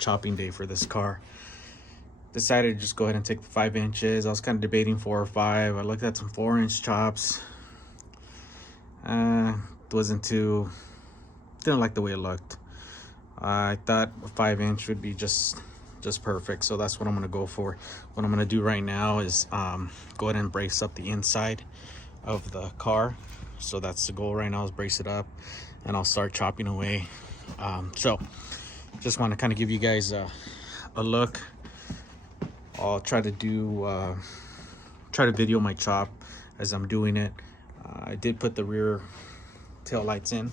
chopping day for this car. Decided to just go ahead and take the 5 inches. I was kind of debating 4 or 5. I looked at some 4-inch chops. Didn't like the way it looked. I thought a 5-inch would be just perfect, so that's what I'm gonna go for. What I'm gonna do right now is go ahead and brace up the inside of the car. So that's the goal right now, is brace it up, and I'll start chopping away. So just want to kind of give you guys a look. I'll try to video my chop as I'm doing it. I did put the rear tail lights in.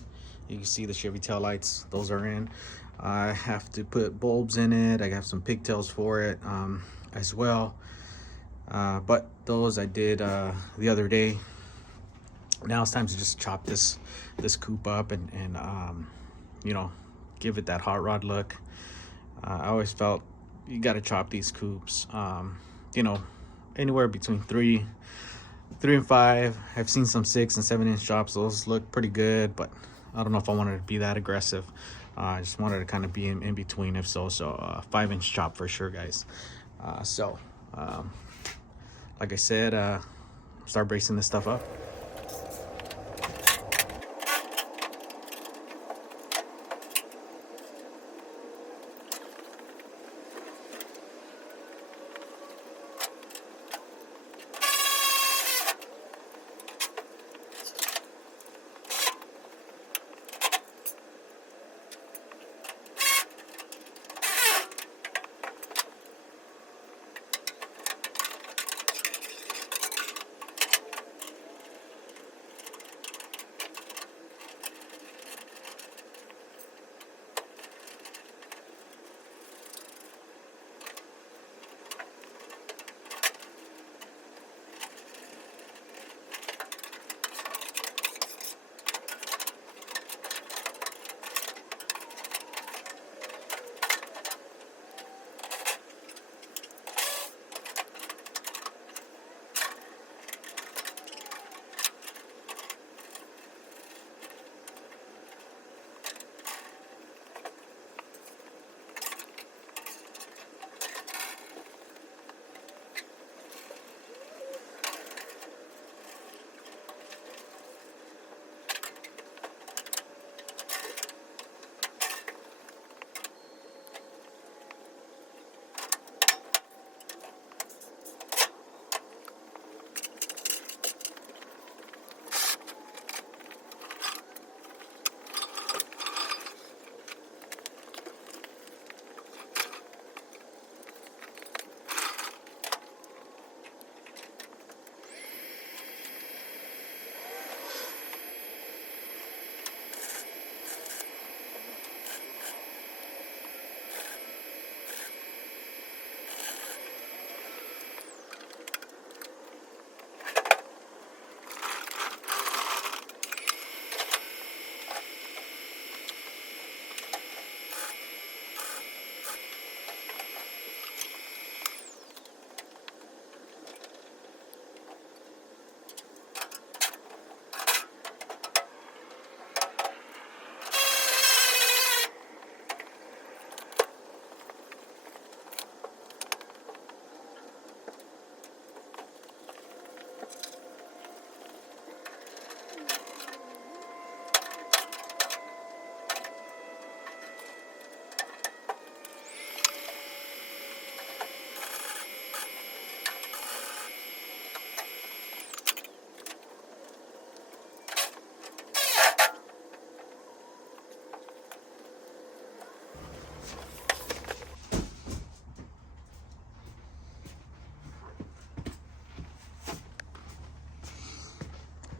You can see the Chevy tail lights, those are in. I have to put bulbs in it. I have some pigtails for it as well, but those I did the other day. Now it's time to just chop this coupe up and you know, give it that hot rod look. I always felt you got to chop these coupes, you know, anywhere between 3 and 5. I've seen some 6 and 7-inch chops. Those look pretty good, but I don't know if I wanted to be that aggressive. I just wanted to kind of be in between, if so. 5-inch chop for sure, guys. Like I said, start bracing this stuff up.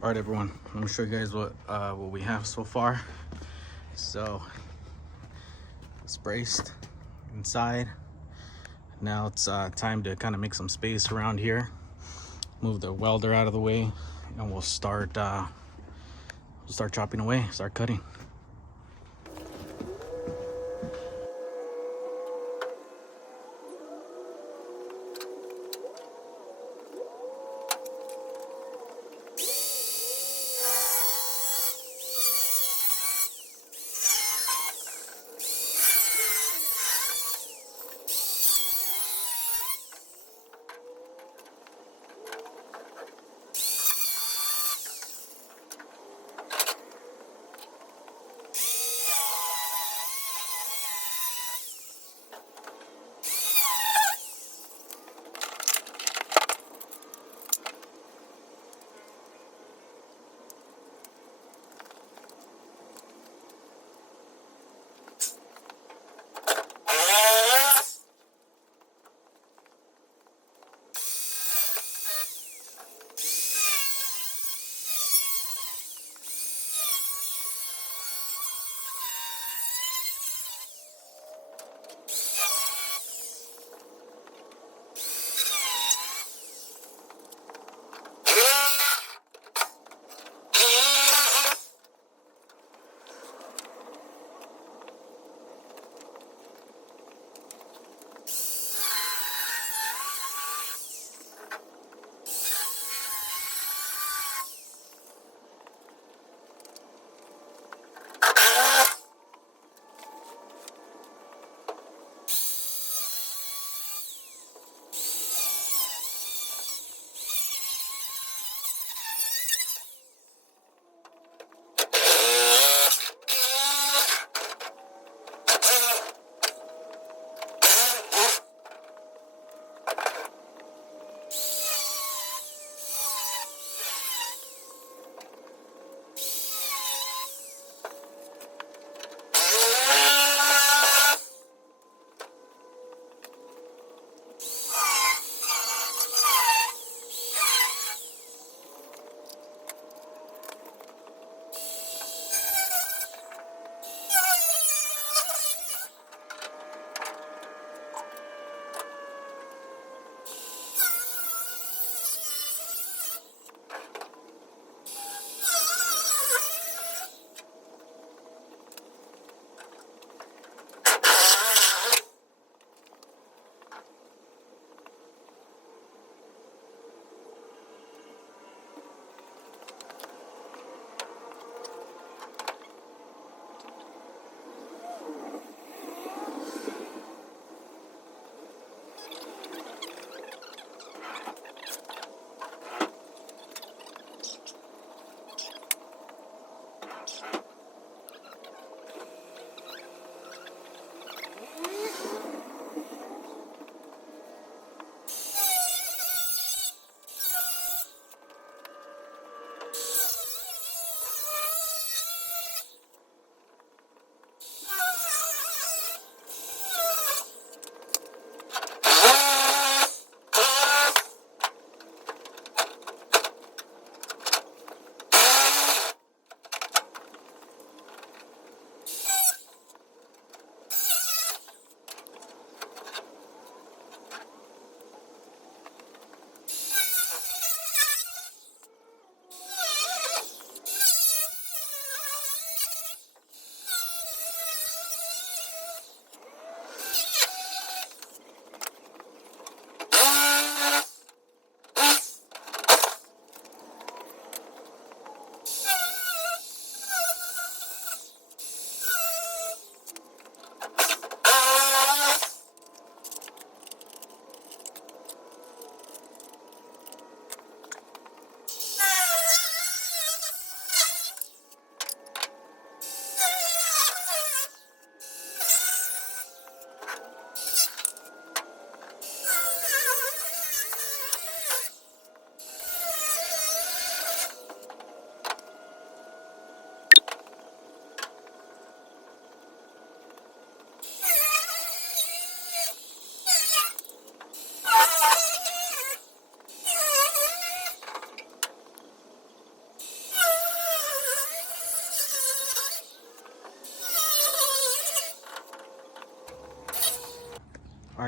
All right, everyone, I'm gonna show you guys what we have so far. So it's braced inside. Now it's time to kind of make some space around here, move the welder out of the way, and we'll start chopping away, start cutting.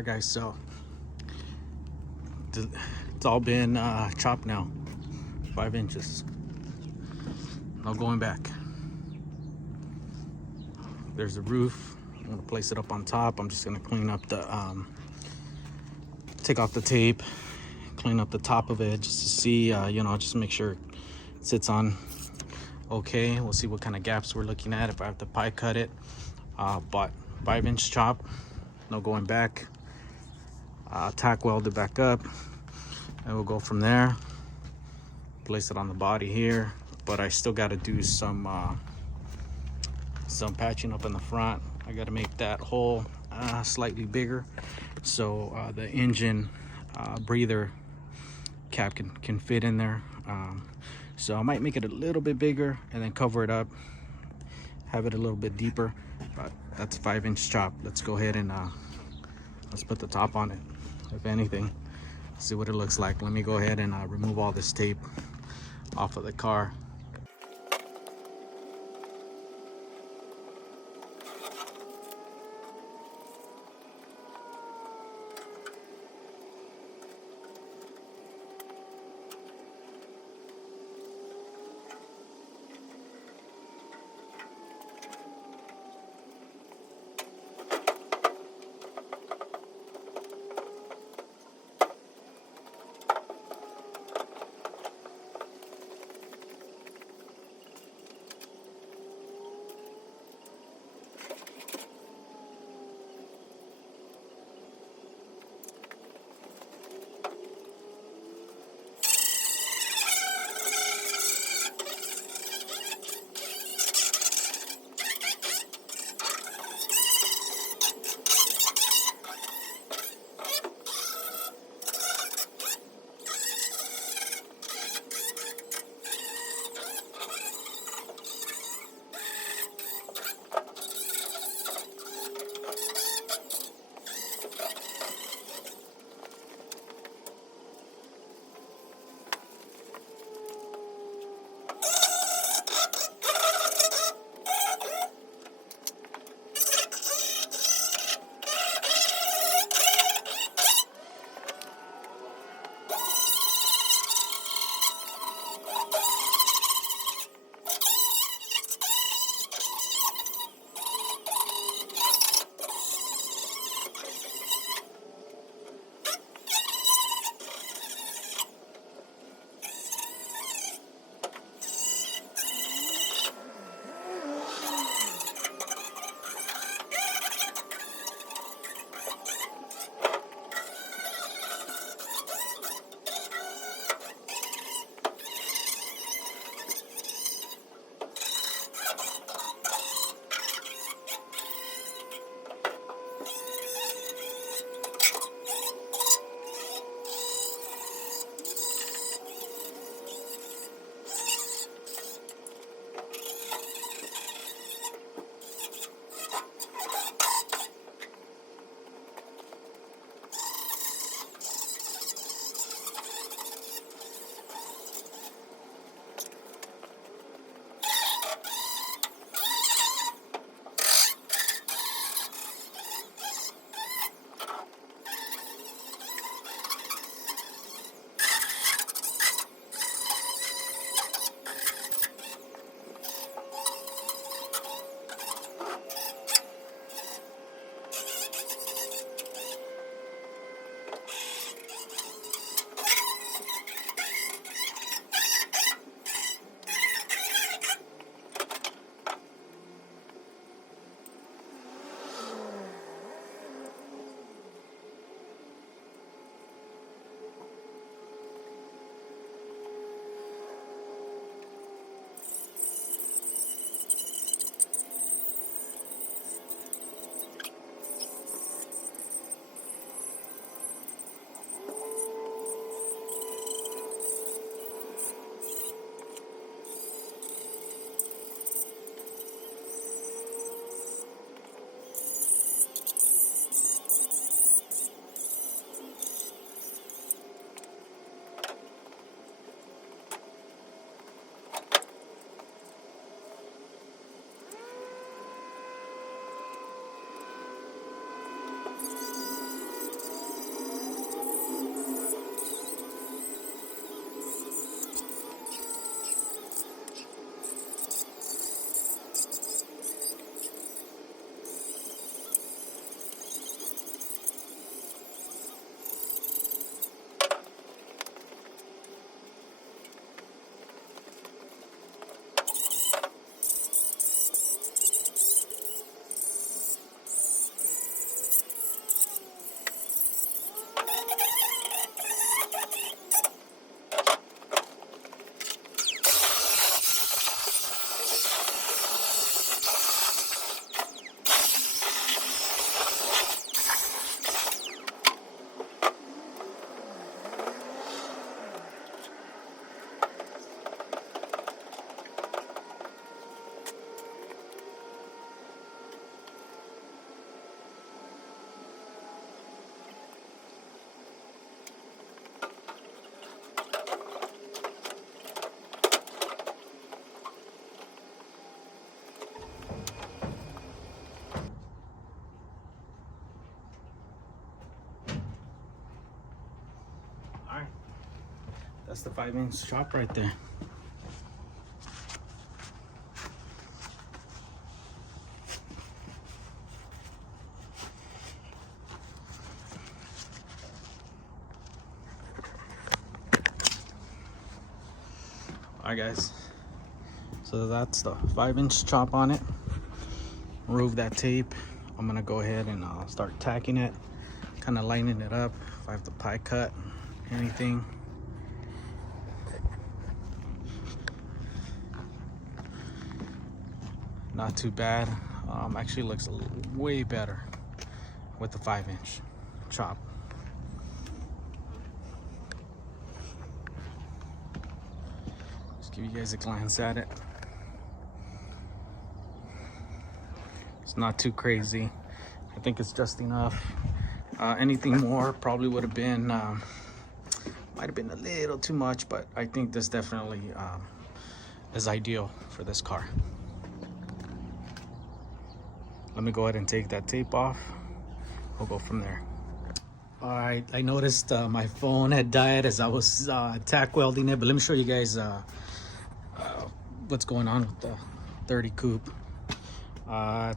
Alright guys, so it's all been chopped now. 5 inches. No going back. There's the roof. I'm gonna place it up on top. I'm just gonna clean up the take off the tape, clean up the top of it just to see, you know, just make sure it sits on okay. We'll see what kind of gaps we're looking at if I have to pie cut it. But 5-inch chop, no going back. Tack weld it back up, and we'll go from there. Place it on the body here, but I still got to do some patching up in the front. I got to make that hole slightly bigger so the engine breather cap can fit in there. So I might make it a little bit bigger and then cover it up, have it a little bit deeper. But that's a 5-inch chop. Let's go ahead and let's put the top on it, if anything, see what it looks like. Let me go ahead and remove all this tape off of the car. That's the 5-inch chop right there. Alright guys, so that's the 5-inch chop on it. Remove that tape. I'm gonna go ahead and start tacking it, kind of lining it up. If I have to pie cut anything. Not too bad. Actually looks way better with the 5-inch chop. Just give you guys a glance at it. It's not too crazy. I think it's just enough. Anything more probably would have been, might have been a little too much, but I think this definitely is ideal for this car. Let me go ahead and take that tape off. We'll go from there. All right, I noticed my phone had died as I was tack welding it, but let me show you guys what's going on with the 30 Coupe.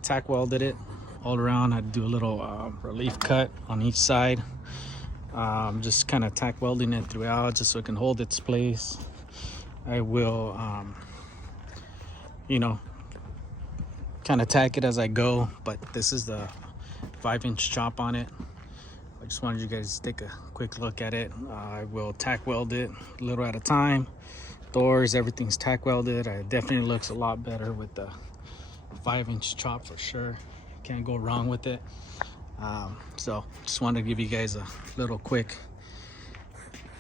Tack welded it all around. I had to do a little relief cut on each side. Just kind of tack welding it throughout just so it can hold its place. I will, you know, kind of tack it as I go, but this is the 5-inch chop on it. I just wanted you guys to take a quick look at it. I will tack weld it a little at a time. Doors, everything's tack welded. It definitely looks a lot better with the 5-inch chop for sure. Can't go wrong with it. So just wanted to give you guys a little quick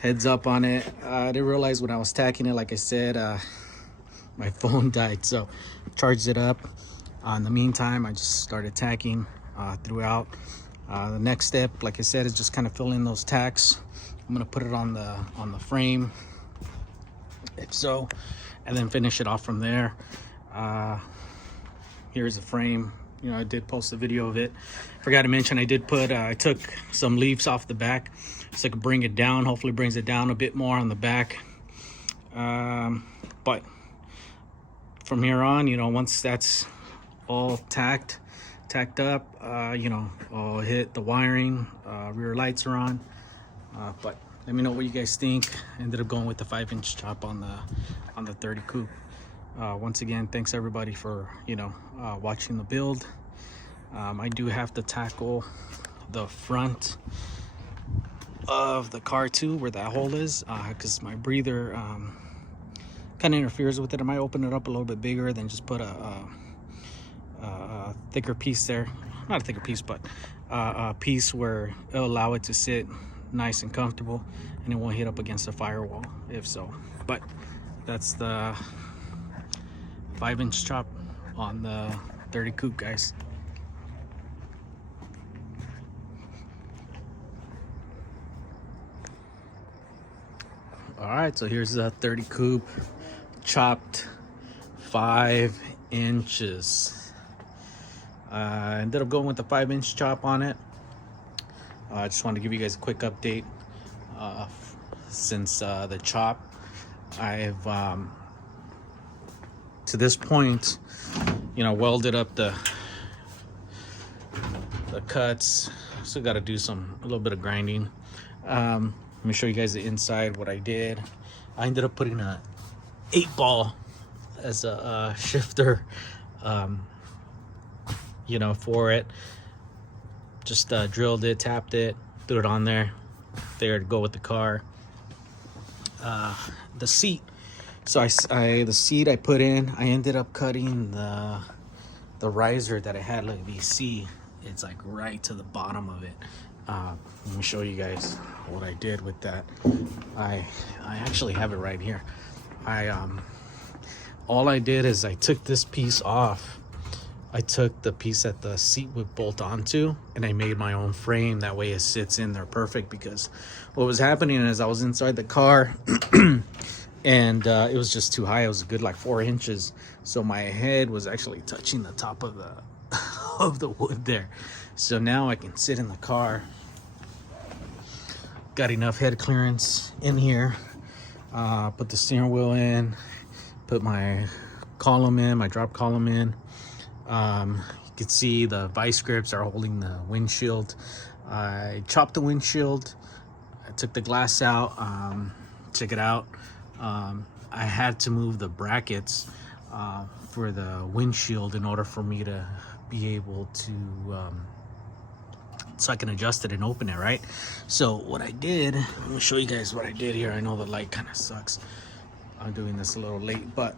heads up on it. I didn't realize when I was tacking it, like I said, my phone died, so charged it up. In the meantime, I just started tacking throughout. The next step, like I said, is just kind of fill in those tacks. I'm gonna put it on the frame, if so, and then finish it off from there. Here's the frame. You know, I did post a video of it. Forgot to mention, I did put, I took some leaves off the back so I could bring it down. Hopefully brings it down a bit more on the back. But from here on, you know, once that's all tacked up, you know, I'll hit the wiring. Rear lights are on. But let me know what you guys think. Ended up going with the 5-inch chop on the 30 Coupe. Once again, thanks everybody for, you know, watching the build. I do have to tackle the front of the car too, where that hole is, because my breather kind of interferes with it. I might open it up a little bit bigger, then just put a thicker piece there. Not a thicker piece, but a piece where it'll allow it to sit nice and comfortable and it won't hit up against the firewall if so. But that's the 5-inch chop on the 30 Coupe, guys. All right, so here's the 30 Coupe chopped 5 inches. I ended up going with the 5-inch chop on it. I just wanted to give you guys a quick update. Since the chop, I've to this point, you know, welded up the cuts. Still got to do a little bit of grinding. Let me show you guys the inside, what I did. I ended up putting a 8-ball as a shifter, you know, for it. Just drilled it, tapped it, threw it on there. Figured to go with the car. The seat. So the seat I put in, I ended up cutting the riser that I had. Look, you see, it's like right to the bottom of it. Let me show you guys what I did with that. I actually have it right here. All I did is I took this piece off. I took the piece that the seat would bolt onto and I made my own frame. That way it sits in there perfect, because what was happening is I was inside the car and it was just too high. It was a good like 4 inches. So my head was actually touching the top of the of the wood there. So now I can sit in the car. Got enough head clearance in here. Put the steering wheel in, put my column in, my drop column in. You can see the vice grips are holding the windshield. I chopped the windshield. I took the glass out. Check it out. I had to move the brackets for the windshield in order for me to be able to so I can adjust it and open it, right? So what I did, let me show you guys what I did here. I know the light kind of sucks. I'm doing this a little late, but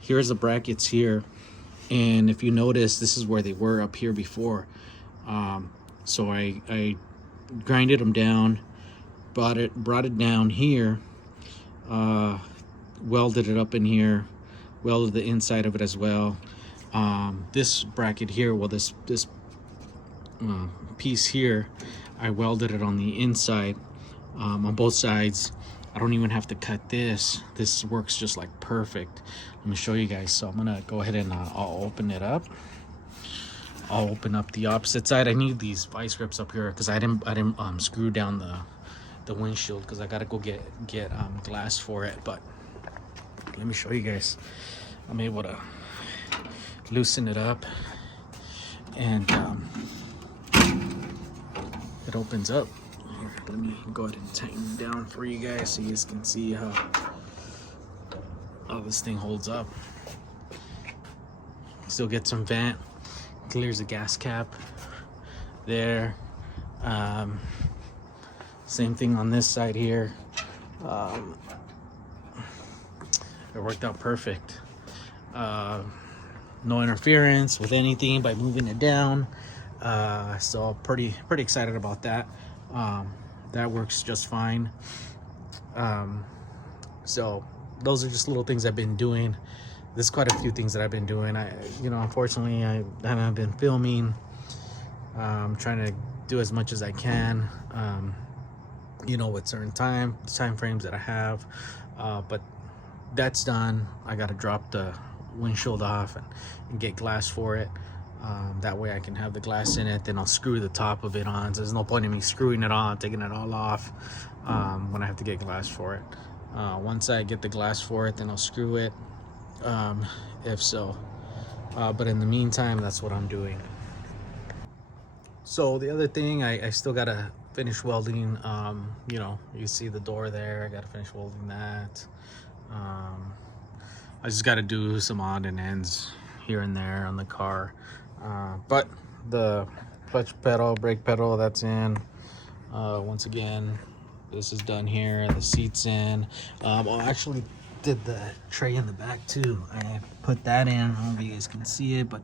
here's the brackets here, and if you notice, this is where they were up here before. So I grinded them down, brought it down here, welded it up in here, welded the inside of it as well. This bracket here, well, this piece here, I welded it on the inside, on both sides. I don't even have to cut this. This works just like perfect. Let me show you guys. So I'm gonna go ahead and I'll open it up. I'll open up the opposite side. I need these vice grips up here because I didn't screw down the windshield because I gotta go get glass for it. But let me show you guys. I'm able to loosen it up, and it opens up. Here, let me go ahead and tighten it down for you guys so you guys can see how this thing holds up. Still get some vent, clears the gas cap there. Same thing on this side here. It worked out perfect. No interference with anything by moving it down. So pretty excited about that. That works just fine. So those are just little things I've been doing. There's quite a few things that I've been doing. Unfortunately, I haven't been filming. I'm trying to do as much as I can, with certain time frames that I have. But that's done. I got to drop the windshield off and get glass for it. That way I can have the glass in it. Then I'll screw the top of it on. So there's no point in me screwing it on, taking it all off when I have to get glass for it. Once I get the glass for it, then I'll screw it, if so. But in the meantime, that's what I'm doing. So the other thing, I still gotta finish welding. You see the door there. I gotta finish welding that. I just gotta do some odd and ends here and there on the car. But the clutch pedal, brake pedal, that's in. Once again, this is done here. The seat's in. I actually did the tray in the back too. I put that in. I don't know if you guys can see it, but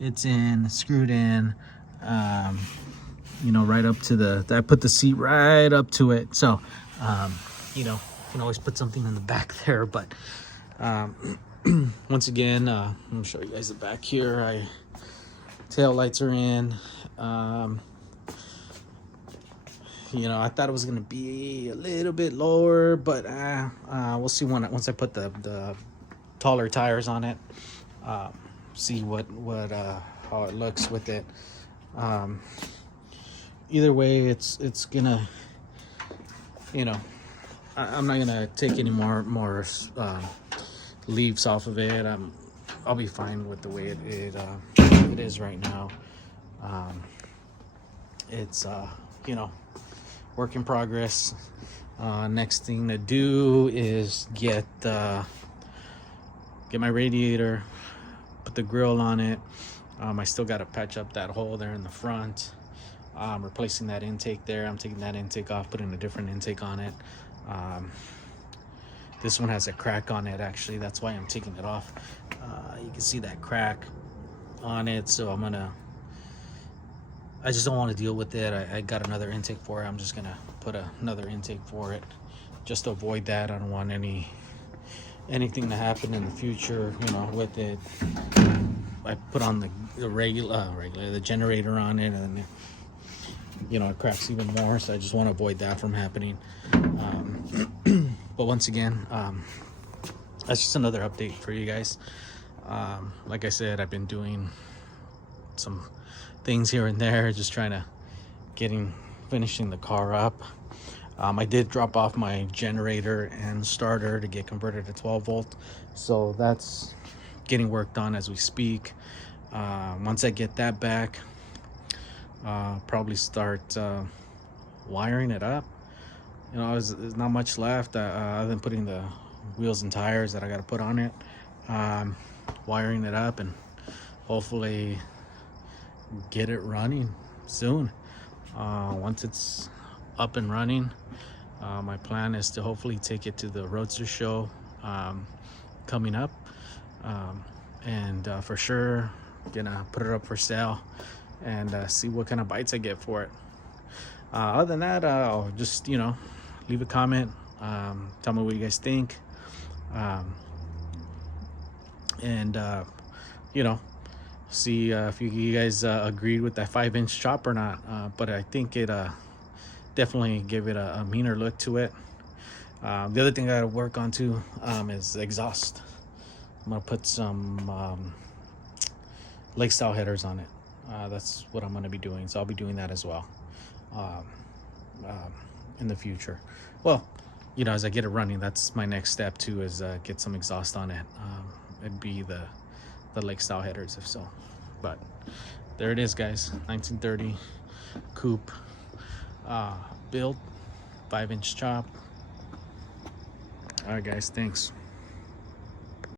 it's in, screwed in. Right up to I put the seat right up to it. So, you can always put something in the back there. But once again, I'm gonna show you guys the back here. Tail lights are in. I thought it was gonna be a little bit lower, but we'll see once I put the taller tires on it. See how it looks with it. Either way, it's gonna, I'm not gonna take any more leaves off of it. I'll be fine with the way it is right now. It's work in progress. Next thing to do is get my radiator, put the grill on it. I still got to patch up that hole there in the front. Replacing that intake there. I'm taking that intake off, putting a different intake on it. This one has a crack on it, actually. That's why I'm taking it off. You can see that crack on it, so I just don't want to deal with it. I got another intake for it. I'm just gonna put another intake for it just to avoid that. I don't want anything to happen in the future, with it. I put on the regular generator on it, and it cracks even more. So I just want to avoid that from happening. But once again, that's just another update for you guys. Like I said, I've been doing some things here and there, just trying to finishing the car up. I did drop off my generator and starter to get converted to 12 volt, so that's getting worked on as we speak. Once I get that back, probably start wiring it up. You know, there's not much left other than putting the wheels and tires that I got to put on it, wiring it up, and hopefully get it running soon. Once it's up and running, my plan is to hopefully take it to the Roadster show coming up, and for sure gonna put it up for sale and see what kind of bites I get for it. Other than that, I'll just, you know, leave a comment, tell me what you guys think, and you know, see if you guys agreed with that 5-inch chop or not. But I think it definitely gave it a meaner look to it. The other thing I gotta work on too is exhaust. I'm gonna put some lake style headers on it. That's what I'm gonna be doing, so I'll be doing that as well in the future. Well, you know, as I get it running, that's my next step too, is get some exhaust on it. It'd be the lake style headers if so. But there it is, guys. 1930 coupe build, 5-inch chop. All right, guys, thanks.